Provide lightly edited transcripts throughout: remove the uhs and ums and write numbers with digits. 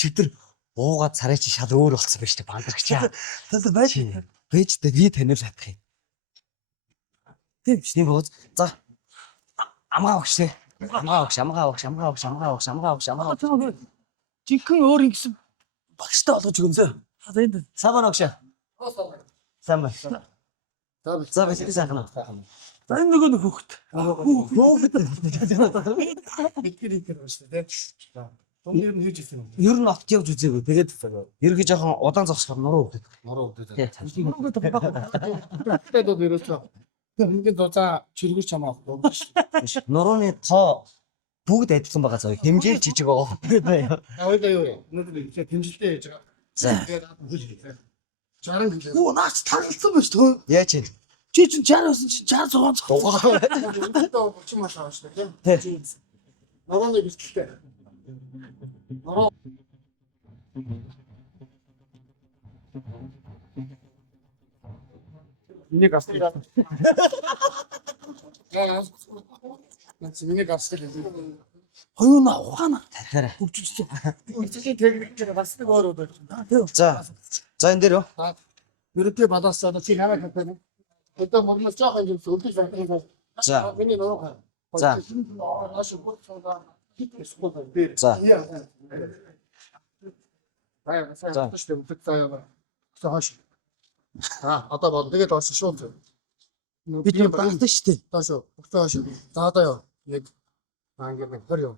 Читэр уугаад царай чи шал өөр болцсон байж тээ бандарчаа. Тэгээд байж Бэж дээ би танил хатах юм. Тийм бооз. За. Амгаа өгш тээ. Амгаа өгш. жинхэнэ өөр ингэсэн багштай болгож өгөмсөө. Тэгээд Саван өгш. Сайн байна. За байж сайхан. за энэ нөгөө хөхт. Бидний дээр байна шүү дээ. Томьёр нь хийж ирсэн юм. Ер нь огт явж үзээгүй. Тэгээд ерөнхий жоохон удаан зогсохоор нуруу өгдөг. Нуруу өгдөө. Тэгээд Тэгээд бол ерөөсөө ингээд дозаа чиргүүр чамаа авах шүү. Нурууны тоо бүгд адилхан байгаа зав. Хэмжээл жижиг оо. Аваад юу вэ? Өнөөдөр ихээ тэмжилтээ хийж байгаа. За. Тэгээд хөл хийлээ. 60 гэлээ. оо наач таргалсан байж төө. Яаж юм? Чи чинь 60 байсан чи 60 зогоон зах. Тэгээд болчих маш ааш тийм. Нурууны бэлтгэлтэй. Нуруу Миний гастрит. Яа. Миний гастрит. Хоёуна ухаана Тархаарай. хөгжүүлсэн. Үнэхээр техник бас нэг өөр өөр. За. За энэ дээр юу? Ерөнхий балансаа чи хамаа хатаа. Одоо мөрмөс жоох юм зөвлөж байна. За. Миний нуруу. За. Наш бүгд хитээс гоо дээр. За. Бая сайн шүү дээ. Бүгд заяа. Хоош. Одоо бол тэгээд олсон шүү. бид нэг багтаа штэ. Таашаа. Бүгд хоош. За одоо юу? Яг ангид нэг хөр юу.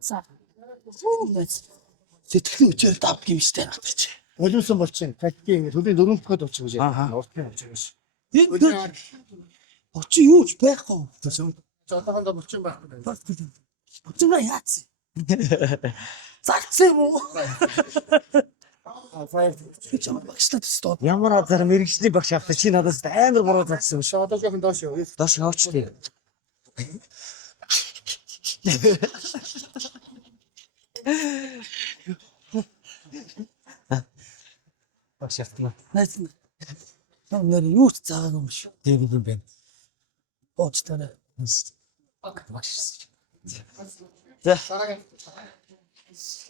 За. Сэтгэлийн үчээр давд юм штэ надад чи. Олимсон болчихно. Тактикийн төлийн дөрөв дахад болчих гэж. Ааха. Нууртын болчих. Энэ очи юу ч байхгүй. Жодогондоо болчих байхгүй. Очига яац. Зарцсан юм уу? Чи чамд багшлаа төстөө. Ямар азар мэрэгчний багш авсан чи надаас амар буруу зарсан шүү. Одоо жоохон доош юу. Доош яваач тий. Багш авсан. Найз нь. Нэр юу ч заагаад юм шүү. Тийм юм байна. Бооч тарай. Багш. За.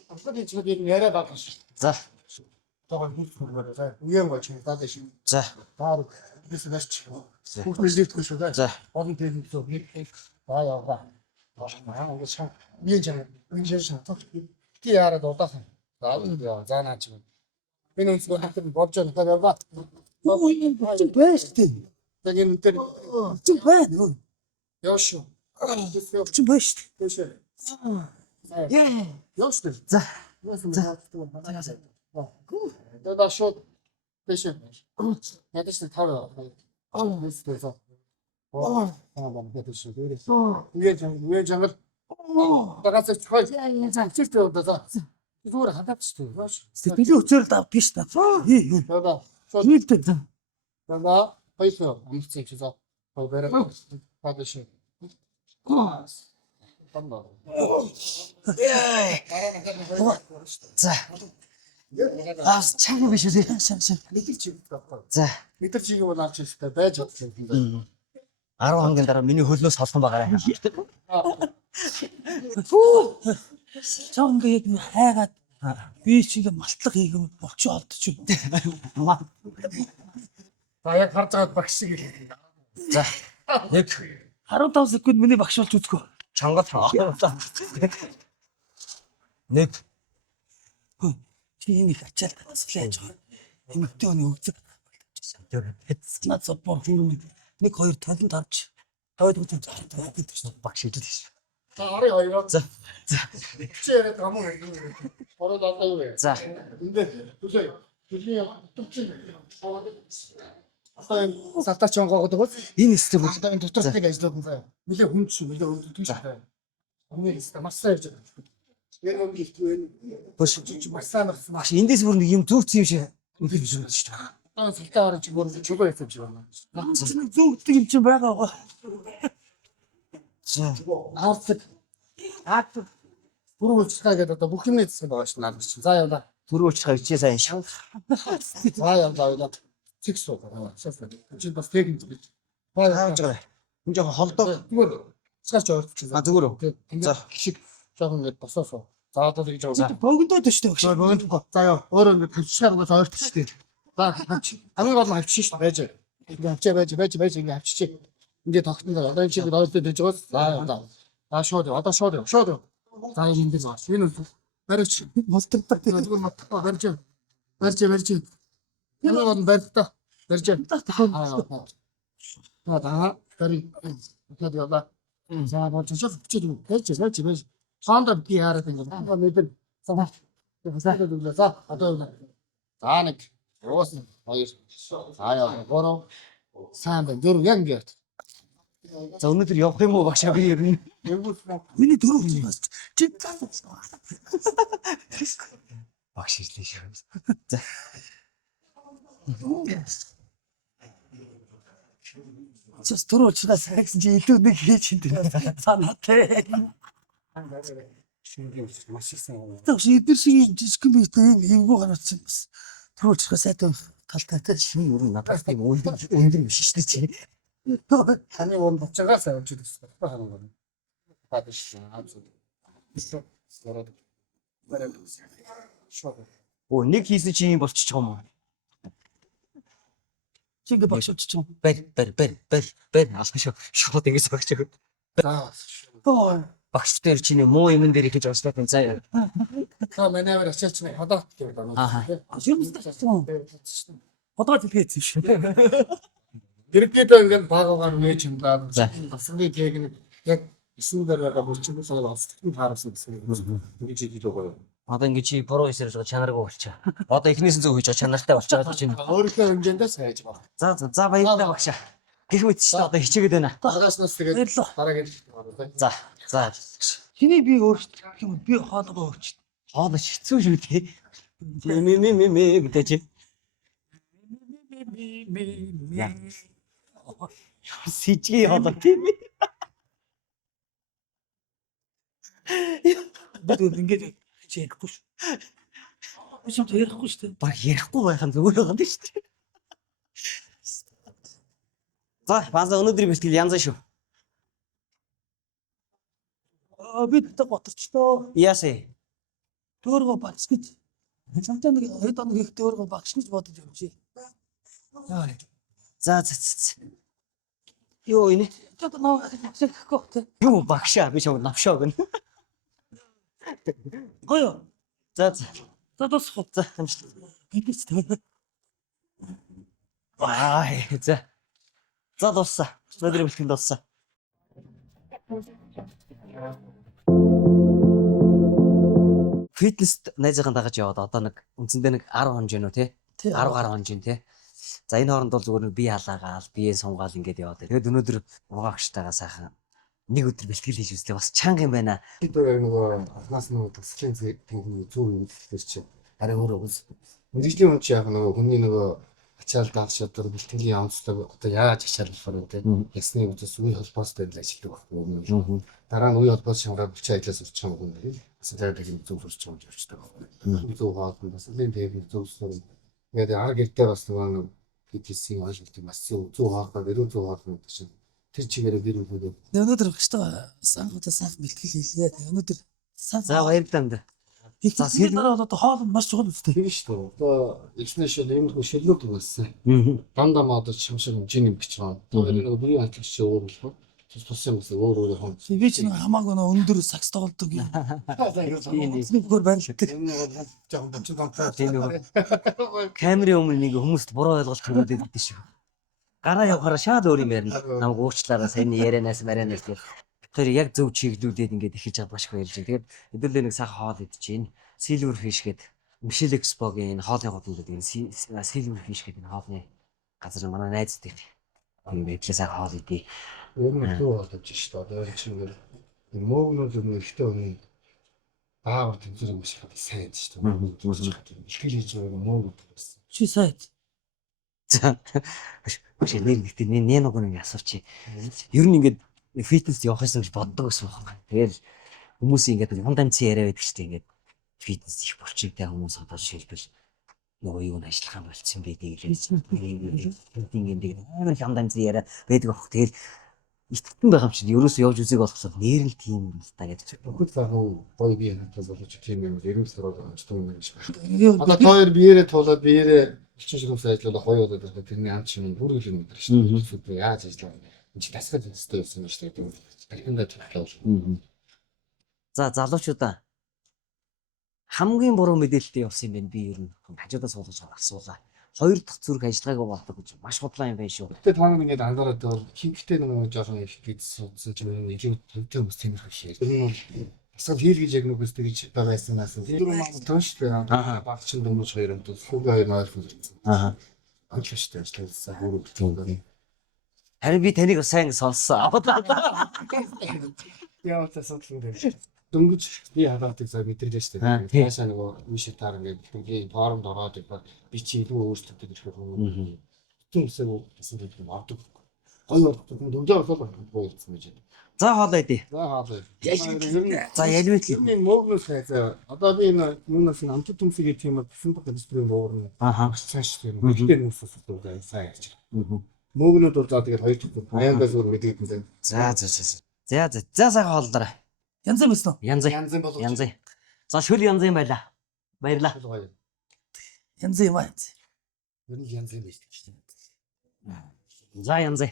අපхад ч бид яриа багш. За. Тогоо хүсмээр за. Үеэн гоч надад шиг. За. Таар бис нэч. Хүүхнээс дэвтгэж шүү дээ. За. Олон тийм зөв нэг яваа. Маа уус шаа. Биен жаа тоо. Ти яраад удаахан. За заанаач юм. Би нэг зүйл хатар болж байгаа юм байна. Оо энэ байж тээ. Яг энэ тэр Чи байна. яаш. Чи байж тээ. Тэшээ. Яа. Яаш тэр. За. За. Дада шууд тэшээ. Ядаж тэр тав. Нэстэй. Бам тэшээ. Үе жангал. Дагаас цохой. Чиртэй удаа за. Зүгээр хадаач шүү. Сэтгэлийн үчээр давд гэж та. Дада. Хийлтэй. Дада. Хоёроо амцсан чи за. Хоёроо. Хадаач. Бамбаа. За. Аас чаг биш үү? Мэдэр чиг байхгүй. За. Мэдэр чиг бол авч ирсэн байж бодсон юм. 10 хоногийн дараа миний хөлнөөс холхон байгаарай. Чам ингээд хайгаад би чигээ малтлах хийгэм болчих олдчих юм. За яг харж байгаа багш шиг хэлээ. За. Нэг 15 секунд миний багш болж үзгөө. чонгол. Нэг Чи энийг ачаал тасглаж байгаа. Эмэгтэй хүний өгдөг. Наад сопор хүрэн 1 2 талент авч. Тойд үзэж байгаа. багш ижил гэж. За ари хоёроо. За. Чи яриад гам уу? Ороод одоо юу вэ? За. Эндээ төлөө. Төлөө төвчин. Одоо энэ салтаач онгоогод байгаа. Энэ эсрэг бол Одоо энэ дотоодыг ажиллаад байгаа. Нилээ хүн чинь нилээ өндөрдөг шүү. Өмнө хэвээр маш сайн ярьж байгаа. Яг юм гэлтгүй. Бөш. Маш сайн байна. багш эндээс бүр нэг юм зүгц юм шиг үлдэж шүү дээ. Одоо салтаа орж бүр чөлөө хийсэн юм байна. Чи нэг зүгдэг юм чинь байгаа гоо. За. Хаарцаг. Хаарцаг. Бүрэн уулзгаа гэдэг одоо бүх юмний засаг байгаа шүү дээ. За яваа. Түрүүч хавчээ сайн шав. За яваа. Цэгс уу. Чи бас техник гэж. Хааж байгаа. Энэ жоохон холдоо. Зүгээр цааш ойлгочих. А зүгээр үү? За шиг жоохон ингэж босоосоо. За одоо тэгж яваа. Богдоод шүү дээ. За богино. За яа. Өөрөө ингэ тавьчихаар гоо ойлгочих шүү дээ. За хавч. Хамгийн гол нь хавчих шүү байж. Ингэ хавчаа байж ингэ хавчих. Ингээ тогтно. Одоо энэ шиг ойлгоод байж байгаа. За одоо. За шууд. Одоо шууд. За энэ дээр заа. Энэ барьж Мултагдаа. зүгээр матгаа барьж. Ямар гол барьж та. Барьж. Аа барь. Тэгээд яваа. За болж чичээд байж. Хондоо би хараад ингээ. Мэдэн. За одоо яваа. За нэг. Уус хоёр. За яа. Бороо. Сайн байна. Дөрөв яг ингээд. За өнөөдөр явах юм уу багшаа би ер нь. Миний дөрөв бас. Чи Багш ирлээ шүү. За. Just дөрөв учраас сайхан чи илүү нэг хийж энэ санаатай. Маш их сайн. Тэгш эдгээр шиг жижиг юм эвгүй гараад юм бас. Дөрөв учраас сайтай талтай. Шинэ ер нь надад тийм өндөр биш шүү дээ. Таны он бочгоос авч үзсэн байна. Падш. Оо нэг хийсэн чи юм болчих юм уу? Чи ингээ багш утчих юм. Барь. Алхаш шууд ингэж багч. За. Багш дээр чиний муу юм дээр ихэж ослоо энэ заа. За манайвар ачаач нэг хадаа гэдэг Ааха. Одоо хэлгээсэн шүү. Дэргэдээ ингээд багаагаар нээж юм даа. За. Басны техник яг эсэн дээр байгаа хүчин сая бас техник харуулсан гэсэн юм. Ингэж хийж байгаа. Одоо ингэ чи про хийсэрж байгаа чанаргүй болчаа. Одоо эхнээс нь зөв хийж байгаа чанартай болж байгаа чинь. Өөрийнхөө хэмжээндээ сайж байгаа. За баярлалаа багшаа. Гэх мэт ч одоо хичээгээд байна. Багааснаас тэгээд Баярлалаа. дараагийн За. Чиний би өөрчлөлт юм би хоолгоо өөрчлөлт. Хоол хэцүү шүү дээ. Мэ гэдэг чи. Сижиг хоол тийм ээ. Бид ингээд чи ярихгүй шүү. Би ч ярихгүй шүү дээ. Баг ярихгүй байх нь зүгээр байгаа юм шүү дээ. За, бааза өнөөдрийн бэлтгэл янз шүү. Бид готорчлоо. Яасэ. Төөргөө багш гэж. Самтай нэг хэд оног их төөргөө багш гэж бодож явж. Яа. За. Йоо энэ. Чод нөө хэвчэхгүй те. Юу багшаа би чам навшаа гэнэ. Гойо. За. За тосхоо. За. Бидээс тэ. Ай, за. За дууссан. Өнөөдрийн бэлтгэл дууссан. Фитнест найзаахан дагаж яваад одоо нэг үндсэндээ нэг 10 хоног тий. 10 гаруй хоног тий. За энэ хооронд бол зүгээр нэг бие халаагаал, бие сунгаал ингээд яваад. Тэгээд өнөөдөр угаагчтайгаа сайхан нэг өдөр бэлтгэл хийж үзлээ. Бас чанга юм байна. бид нөгөө анхнаас нөгөө төслийн техник зөв юм хэлсэн чинь арай өөрөө үз. Мэргэжлийн хүн чи яг нөгөө хүний нөгөө ачаал дааш одоо бэлтгэлийн онцлог одоо яаж ачааллах вэ? Ясны үдээс үе холбоос дээр л ажилладаг байхгүй. Дараа нь үе холбоос шангаар булчин ажиллаж сурч байгаа хүн тийм. Бас тэр техник зөв сурч байгаа юм явчихдаг байхгүй. Зөв хаалт бас энэ техник зөв сурч. Ингээд арга гэртээ бас нөгөө фитнесийн ойлголт юм бас зөв хаалт берүү зөв хаалт гэдэг чинь тэр чигээрээ берүү гэдэг. Өнөөдөр багштай санхуудаа сайхан бэлтгэл хийлээ. Өнөөдөр За баярлалаа. За сэлээр бол одоо хоол маш чухал үстэй. Тийм шүү дээ. Одоо эцнээ шил юм хөө шилнүүд байсан. Дандаа модод шимшиг жин юм гэж байна. Тэр нөгөө бүрийн хатлагч чи өөр болох. Тус юм гэсэн өөр хон. Би ч нэг хамаагүй нөө өндөр сакс тоглодог юм. Зүгээр байна шүү. Энэ нөгөө жоохон бочон томтой. Тийм үү. Камерын өмнө нэг хүмүүст буруу ойлголт өгөөд байдаг шүү. Гараа явахаараа шал өөр юм ярина. Намайг уучлаарай саяны ярианаас марианаас тийм. Тэр яг зөв чиглүүлээд ингээд эхэлж чад маш их ярьж байна. Тэгээд хэдүүлээ нэг сайхан хоол идэж чинь Silver Fish гээд Michelle Expo-гийн хоолны хотод энэ Silver Fish гээд энэ хоолны газар манай найздаг. Ингээд л сайхан хоол идээ. Ер нь зөв болж шүү дээ. Одоо энэ чинь мөөгнүүд юм ихтэй өнө аав тэнцэр юм шиг сайн шүү дээ. Ихэл хийж байгаа мөөгнүүд бас. Чи сайд. За. Биш нэгтэй нэг нэг асуучих. Ер нь ингээд фитнес явах гэсэн гэж боддог гэсэн байна. Тэгээд хүмүүс ингээд хундан ци яриа байдаг шүү дээ ингээд. фитнес их болчихтой хүмүүс одоо жишээлбэл нөгөө юу н ажиллах юм болцсон байдаг лээ. Ингээд амар их амдан зэрэг байдаг ах. Тэгэл итгэн байгаа юм чинь ерөөсөө явж үзег болохсоо нэр нь тийм л та гэж. Бүгд заахан гоё бие надад болж тийм юм ерөөс сараад байгаа ч юм биш байна. Одоо хоёр биеэрээ туулаад биеэрээ элчин ширхэмс ажиллаад гоё болоод байгаа. Тэрний ам чинь бүр их юм дээр шүү дээ. Яаж ажиллаа. Энд чи тасгал хэвчтэй байсан юм шүү дээ. Дахиндаа төлөвлөө. За залуучуудаа хамгийн буруу мэдээлэлтэй явсан юм байна. Би ер нь хажуудаас суулгаж асуулаа. Хоёр дахь зүрх ажиллагаагүй болдог гэж маш худлаа юм байна шүү. Гэтэ та нар ингээд анзаараад бол хинхтэй нөгөө жоохон их гэж судсан ч юм илүү төвтэй хүмүүс тиймэрхүү шээ. Тэр нь асал хийлгэж яг нүгээс тэгж байгааснаас тэр маань төн шүү дээ. Баг чин дөнгөж хоёр юм тус хүүгээ хоёр маар хүлээсэн. Англиш шүү дээ. Ажилласан өөрөө тийм. Харин би таныг сайн сонссоо. Яа ч асуудал юм дээр. Дөнгөж би хадаадаг цаг мэдрэлээ шүү дээ. Таашаа нөгөө вишэтаар ингээд бүгдийн форумд ороод би чи илүү өөрчлөгдөж ирэх юм. Тийм үсэг гэсэн юм авдаг. Гоё болдог. Дөнгөж болоод гоё болсон гэж. За хоолой дээ. За хаалаа. За ялвэт л. Энэ мөөгнөөс хайзаа. Одоо би энэ юунаас амтд төмсгийн тийм гэсэн баг дистрибьюторын буурна. Цааш тийм. Гэхдээ нүсээс дуртай сайн ярьж. Мөөгнүүд бол за тэгээд хоёр дахь аяндаас өөр мэдээд юм байна. За. За сайхан хооллоорой. Янз юм байна. Янз юм болов. Янз. За шүл янз юм байла. Баярлаа. Янз юм байна. Ер нь янз юм байна шүү дээ. За янз.